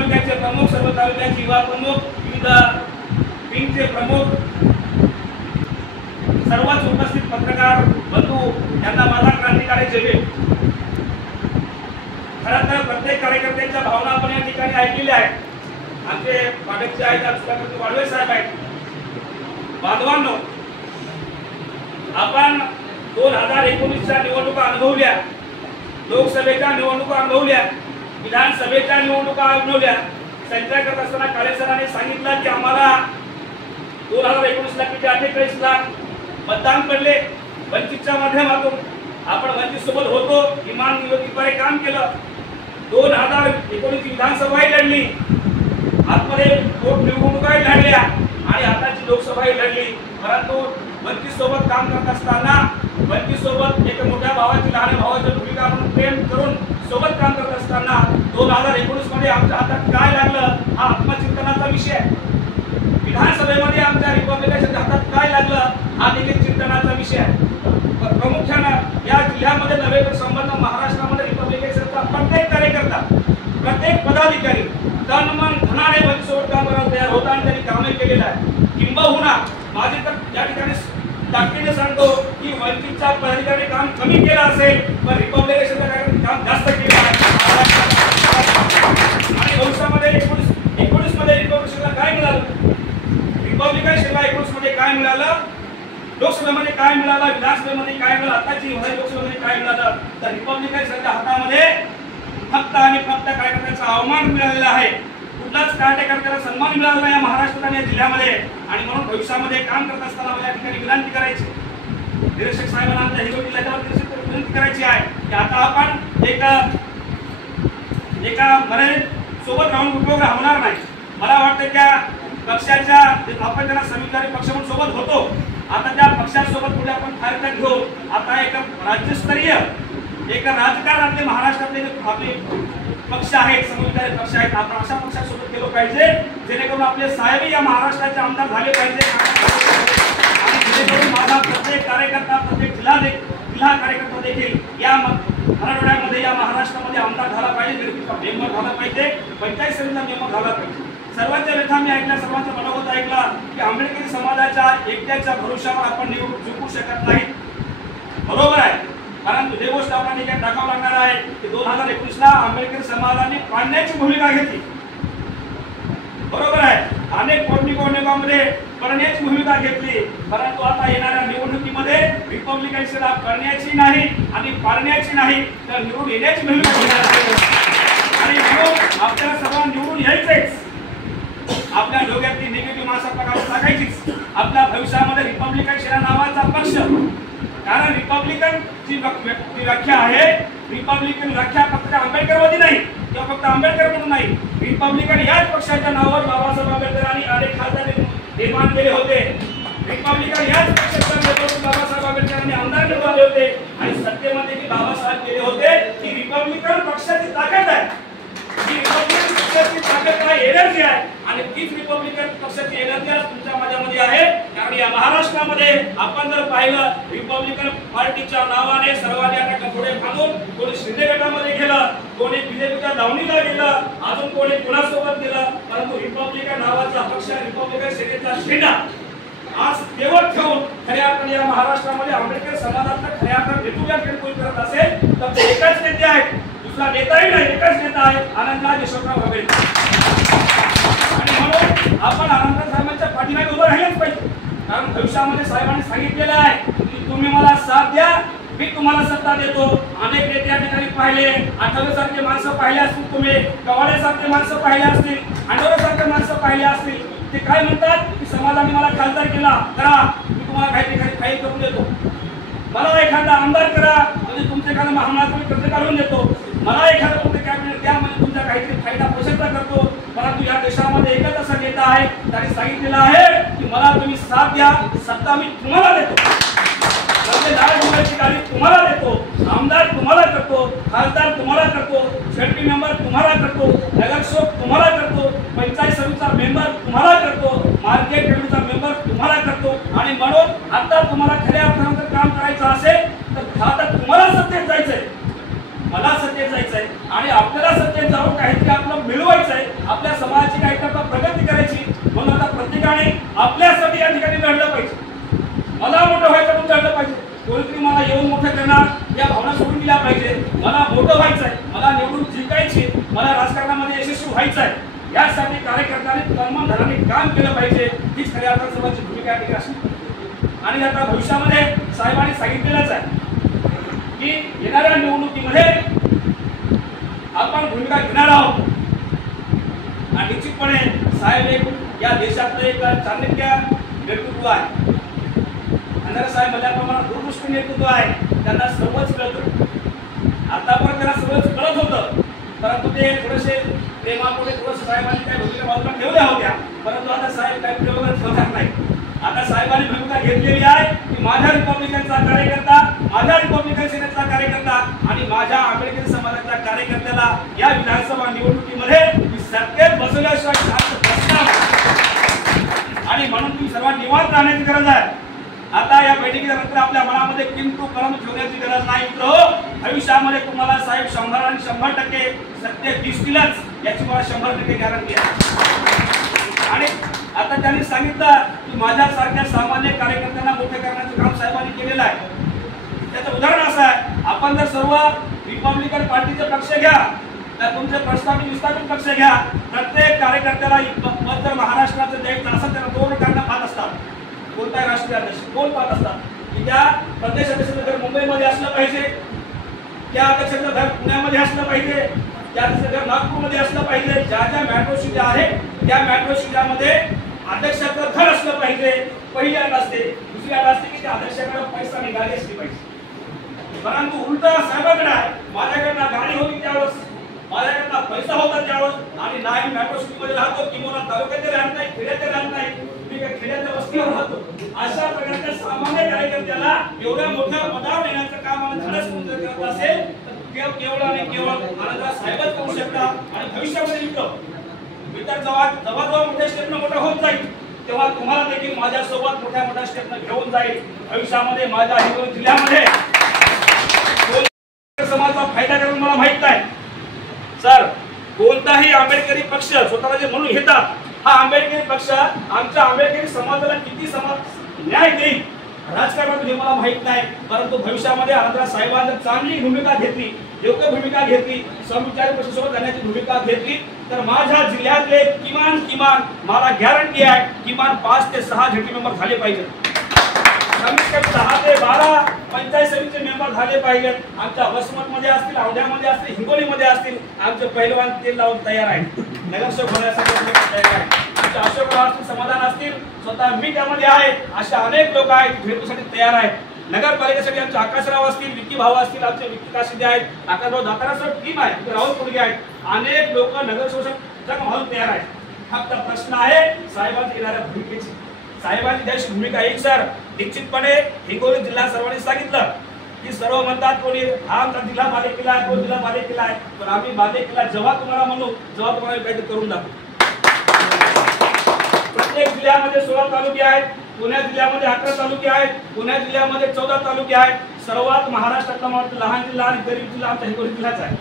तालुक्याचे प्रमुख, सर्व तालुक्याचे युवा प्रमुख, विविध विंगचे प्रमुख, सर्वच उपस्थित पत्रकार बंधू यांना माझा क्रांतिकारी जय भीम। खरं तर प्रत्येक कार्यकर्त्यांच्या भावना आपण या ठिकाणी ऐकलेल्या आहेत। आमचे पाटकचे आहेत, वाळवे साहेब आहेत। बांधवांनो, आपण 2019च्या निवडणुका अनुभवल्या, लोकसभेच्या निवडणुका अनुभवल्या, विधानसभेच्या निवडणुका अनुभवल्या। संचय करत असताना काळे सरांनी सांगितलं की आम्हाला 2019ला किती 48 लाख मतदान पडले वंचितच्या माध्यमातून। आपण वंचित सोबत होतो, किमान निवडणुकीद्वारे काम केलं। 2019 विधानसभाही लढली, आतमध्ये निवडणुकाही लढल्या आणि आताची लोकसभाही लढली। परंतु वंचित सोबत काम करत असताना, वंचित सोबत एक मोठ्या भावाची लहान भावाची भूमिका म्हणून प्रेम करून सोबत काम करत असताना 2019 मध्ये आमच्या हातात काय लागलं हा आत्मचिंतनाचा विषय आहे। विधानसभेमध्ये आमच्या रिपब्लिकनच्या हातात काय लागलं हा देखील चिंतनाचा विषय आहे। प्रामुख्याने या जिल्ह्यामध्ये नव्हे तर संपूर्ण महाराष्ट्रामध्ये रिपब्लिकनचा प्रत्येक कार्यकर्ता, प्रत्येक पदाधिकारी तन मन धनाने वंचितसोबत काम करायला तयार होता आणि त्यांनी कामे केलेलं आहे। किंबहुना माझे तर या ठिकाणी ताकदीने सांगतो की वंचितच्या पदाधिकारी काम कमी केलं असेल पण रिपब्लिकनचं काम जास्त केलं आहे। आणि भविष्यामध्ये 19 मध्ये रिपब्लिकनला काय मिळालं, रिपब्लिकनला 19 मध्ये काय मिळालं, लोकसभेमध्ये काय मिळालं, विधानसभेमध्ये काय मिळालं, आताची लोकसभेमध्ये काय मिळालं, तर रिपब्लिकनच्या हातामध्ये फक्त आणि फक्त कार्यकर्त्यांचा अवमान मिळालेला आहे। कुठलाच कार्यकर्त्याला सन्मान मिळाला नाही या महाराष्ट्रात आणि या जिल्ह्यामध्ये। आणि म्हणून भविष्यामध्ये काम करत असताना मला या ठिकाणी विनंती करायची, निरीक्षक साहेबांना आमच्या हिंगोली जिल्ह्यावर विनंती करायची आहे की आता आपण एका मर्यादित सोबत राहून उपयोग होणार नाही। मला वाटतं त्या पक्षाच्या आपण त्यांना संविधानिक पक्ष म्हणून सोबत होतो, आता त्या पक्षासोबत पुढे आपण फायदा घेऊन आता एक राज्यस्तरीय एक राजकारणातले महाराष्ट्रातले आपले पक्ष आहेत, संविधानिक पक्ष आहेत, आपण अशा पक्षासोबत गेलो पाहिजे जेणेकरून आपले साहेबही या महाराष्ट्राचे आमदार झाले पाहिजे। आणि जेणेकरून माझा प्रत्येक कार्यकर्ता, प्रत्येक जिल्हा कार्यकर्ता देखील या मराठवाड्यामध्ये या महाराष्ट्रामध्ये आमदार झाला पाहिजे, मेंबर झाला पाहिजे, पंचायत समितीचा मेंबर झाला पाहिजे। सर्वांच्या व्यथा मी ऐकल्या, सर्वांचा मनोगत ऐकला की आंबेडकरी समाजाच्या एकट्याच्या भरोशावर आपण झुकू शकत नाही। बरोबर आहे, कारण दुसरी गोष्ट आपण इथे दाखवावं लागणार आहे की 2019ला आंबेडकरी समाजाने पाडण्याची भूमिका घेतली। बरोबर आहे, अनेक पोटनिवडणुकांमध्ये करण्याची भूमिका घेतली, परंतु आता येणाऱ्या निवडणुकीमध्ये रिपब्लिकनला करण्याची नाही आणि पाडण्याची नाही तर निवडून येण्याची भूमिका घेणार आहे। आणि म्हणून आपल्याला सर्वांना निवडून यायचंच, आपल्या डोक्यातली निगेटिव्ह मानसिकता काढून टाकायचीच। आपल्या भविष्यामध्ये रिपब्लिकन नावाचा पक्ष, कारण रिपब्लिकनची व्याख्या आहे, रिपब्लिकन व्याख्या फक्त आंबेडकरवादी नाही किंवा फक्त आंबेडकर म्हणून नाही, रिपब्लिकन याच पक्षाच्या नावावर बाबासाहेब आंबेडकरांनी अनेक खासदार निर्माण केले होते। रिपब्लिकन याच पक्षाच्या नेतृत्वात बाबासाहेब आंबेडकरांनी आमदार निवडले होते आणि सत्तेमध्ये की बाबासाहेब केले होते की रिपब्लिकन पक्षाची ताकद आहे, ही रिपब्लिकन पक्षाची ताकद आहे, एनर्जी आहे आणि तीच रिपब्लिकन पक्षाची एनर्जी आज तुमच्या माझ्यामध्ये आहे। कारण या महाराष्ट्रामध्ये आपण जर पाहिलं रिपब्लिकन पार्टीच्या नावाने सर्वांनी आता कपडे घालून कोणी शिंदे गटामध्ये गेलं, कोणी बीजेपीच्या दावणीला गेलं, अजून कोणी कुणासोबत गेलं, परंतु रिपब्लिकन नावाचा पक्ष, रिपब्लिकन सेनेचा झेंडा आज केवळ ठेवून खऱ्या अर्थाने या महाराष्ट्रामध्ये आंबेडकर समाजाचा खऱ्या अर्थाने हेतू या कोणी करत असेल तर ते एकच नेते आहेत, दुसरा नेताही नाही, एकच नेता आहे आनंदराज यशवंतराव आंबेडकर। आणि म्हणून आपण आनंदराज साहेबांच्या पाठीमागे उभं राहिलंच पाहिजे, कारण भविष्यामध्ये साहेबांनी सांगितलेलं आहे की तुम्ही मला साथ द्या, मी तुम्हाला सत्ता देतो। अनेक नेते या ठिकाणी पाहिले, आठवले सारखे माणसं पाहिले असतील, तुम्ही कवाडे सारखे माणसं पाहिले असतील, आंडोरे सारखे माणसं पाहिले असतील, ते काय म्हणतात की समाजाने मला खासदार केला करा, मी तुम्हाला काहीतरी काही करून देतो, मला एखादा आमदार करा म्हणजे तुमचे एखादा महामंडळात कर्ज काढून देतो, मला एखादा तुमचे कॅबिनेट द्या म्हणजे तुमचा काहीतरी फायदा प्रशस्त करतो। परंतु या देशामध्ये एकच असा नेता आहे त्याने सांगितलेलं आहे की मला तुम्ही साथ द्या, सत्ता मी तुम्हाला देतो, गाडी तुम्हाला देतो, आमदार तुम्हाला करतो, खासदार तुम्हाला करतो, शेट्टी मेंबर तुम्हाला करतो, नगरसेवक तुम्हाला करतो, पंचायत समितीचा मेंबर तुम्हाला करतो, मार्केट कमिटीचा मेंबर तुम्हाला करतो। आणि म्हणून आता तुम्हाला खऱ्या अर्थाने काम करायचं असेल तर आता तुम्हाला सत्तेत जायचंय, मला सत्तेत जायचंय आणि आपल्याला सत्तेत जाऊन काहीतरी आपलं मिळवायचं करायचं आहे, आपल्या समाजाची काही करता प्रगती करायची, म्हणून आता प्रत्येकाने आपल्यासाठी या ठिकाणी लढलं पाहिजे. मला मोठं व्हायचं म्हणून लढलं पाहिजे. कोणीतरी मला येऊन मोठं करणार या भावना सोडून दिल्या पाहिजे. मला मोठं व्हायचं आहे, मला निवडून जिंकायची, मला राजकारणामध्ये यशस्वी व्हायचं आहे, यासाठी कार्यकर्त्यांनी तन धनाने काम केलं पाहिजे. हीच खऱ्या अर्थाने सर्वांची भूमिका आहे असते. आणि आता भविष्यामध्ये साहेबांनी सांगितलेलंच आहे की येणाऱ्या निवडणुकीमध्ये आपण भूमिका घेणार आहोत. आणि निश्चितपणे साहेब एक या देशातलं एक चाणक्य नेतृत्व आहे. अंधारे साहेब म्हणल्याप्रमाणे दूरदृष्टी नेतृत्व आहे. त्यांना सर्वच कळतं. आतापर्यंत त्यांना सर्वच कळत होतं, परंतु ते थोडेसे प्रेमापुढे थोडंसं साहेबांनी काही भूमिका बाजूला ठेवल्या होत्या. परंतु आता साहेब काही प्रयोग ठेवणार नाही. आता साहेबांनी भूमिका घेतलेली आहे की माझ्या रिपब्लिकनचा कार्यकर्ता, माझ्या रिपब्लिकन सेनेचा कार्यकर्ता आणि माझ्या आंबेडकरी समाजाच्या कार्यकर्त्याला या विधानसभा निवडणुकीमध्ये सत्तेत बसवल्याशिवाय आणि म्हणून तुम्ही सर्वांनी निवांत राहण्याची गरज आहे. आता या बैठकीनंतर आपल्या मनामध्ये किंतु कलम ठेवण्याची गरज नाही. मित्र, भविष्यामध्ये तुम्हाला साहेब 100 आणि 100% सत्य दिसतीलच, याची मला 100% गॅरंटी आहे. आणि आता त्यांनी सांगितलं की माझ्यासारख्या सामान्य कार्यकर्त्यांना मोठे करण्याचं काम साहेबांनी केलेलं आहे. त्याचं उदाहरण असं आहे, आपण जर सर्व रिपब्लिकन पार्टीचे पक्ष घ्या, तर तुमचे प्रस्तावित विस्थापित पक्ष घ्या, प्रत्येक कार्यकर्त्याला पद जर महाराष्ट्राचं द्यायचं असं त्यांना 2 कारणं पाहत असतात. कोणत्या राष्ट्रीय अध्यक्ष कोण पाहत असतात की त्या प्रदेश अध्यक्षाचं घर मुंबईमध्ये असलं पाहिजे, त्या अध्यक्षाचं घर पुण्यामध्ये असलं पाहिजे, त्या अध्यक्षाचं घर नागपूरमध्ये असलं पाहिजे. ज्या ज्या मेट्रो सिटी आहेत त्या मेट्रो सिटीमध्ये अध्यक्षाचं घर असलं पाहिजे. पहिली अट असते. दुसरी अट असते की त्या अध्यक्षाकडे पैसा निघाली असली पाहिजे. परंतु उलटा साहेबांकडे आहे, माझ्याकडनं गाडी होती त्यावेळेस, माझ्याकडनं पैसा होता त्यावेळेस, आणि नाही मेट्रो सिटीमध्ये राहतो किंवा तालुक्यात राहत नाही, खेड्यात राहत नाही, खेड्याच्या वस्तीवर राहतो. अशा प्रकारच्या सामान्य कार्यकर्त्याला एवढ्या मोठ्या पदावर येण्याचं काम आणि धडस करत असेल तर केवळ आणि केवळ आनंदराव साहेबच करू शकतात. आणि भविष्यामध्ये मित्र जेव्हा मोठ्या स्टेपनं मोठा होत जाईल तेव्हा तुम्हाला देखील माझ्यासोबत मोठ्या स्टेपनं घेऊन जाईल. भविष्यामध्ये माझ्या हिंगोली जिल्ह्यामध्ये समाजाचा फायदा करून मला माहित नाही. सर, कोणताही आंबेडकरी पक्ष स्वतःला जे म्हणून घेतात, हा आंबेडकरी पक्ष आमच्या आंबेडकरी समाजाला किती न्याय देईल राजकारणात हे मला माहित नाही. परंतु भविष्यामध्ये आंध्र साहेबांनी चांगली भूमिका घेतली, योग्य भूमिका घेतली, समविचारी पक्षासोबत जाण्याची भूमिका घेतली तर माझ्या जिल्ह्यातले किमान मला गॅरंटी आहे किमान 5 ते 6 झेटी मेंबर झाले पाहिजे. कमीत कमी 10 ते 12 पंचायत समितीचे मेंबर झाले पाहिजेत. आमच्या वसमतमध्ये असतील, औंढ्यामध्ये असतील, हिंगोलीमध्ये असतील, आमचे पहिलवान तेल लावून तयार आहेत. नगरसेवक होण्यासाठी तयार आहे. आमच्या अशोकराव असतील, समाधान असतील, स्वतः मी त्यामध्ये आहे, अशा अनेक लोक आहेत भेटूसाठी तयार आहेत. नगरपालिकेसाठी आमचे आकाशराव असतील, विकी भाऊ असतील, आमचे विकी काशिदे आहेत, आकाशराव दातारासह टीम आहे, राहुल कुडगे आहेत, अनेक लोक नगरसेवक म्हणून तयार आहेत. फक्त प्रश्न आहे साहेबांच्या येणाऱ्या भूमिकेची. साहेबांची जशी भूमिका येईल सर, निश्चितपणे हिंगोली जिल्हा सर्वांनी सांगितलं की सर्व म्हणतात कोणी हा आमचा जिल्हा बालेकिल्ला आहे, तो जिल्हा बालेकिल्ला आहे, पण आम्ही बालेकिल्ला जेव्हा तुम्हाला म्हणू तेव्हा तुम्हाला काहीतरी करून दाखवू. प्रत्येक जिल्ह्यामध्ये 16 तालुके आहेत, पुणे जिल्ह्यामध्ये 11 तालुके आहेत, पुणे जिल्ह्यामध्ये 14 तालुके आहेत. सर्वात महाराष्ट्रातला लहान जिल्हा आणि गरीब जिल्हा आमचा हिंगोली जिल्हाच आहे.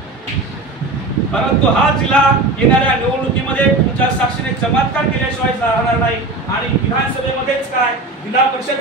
परंतु हा जिल्हा येणाऱ्या निवडणुकीमध्ये तुमच्या साक्षीने चमत्कार केल्याशिवाय राहणार नाही. आणि विधानसभेमध्येच काय, जिल्हा परिषद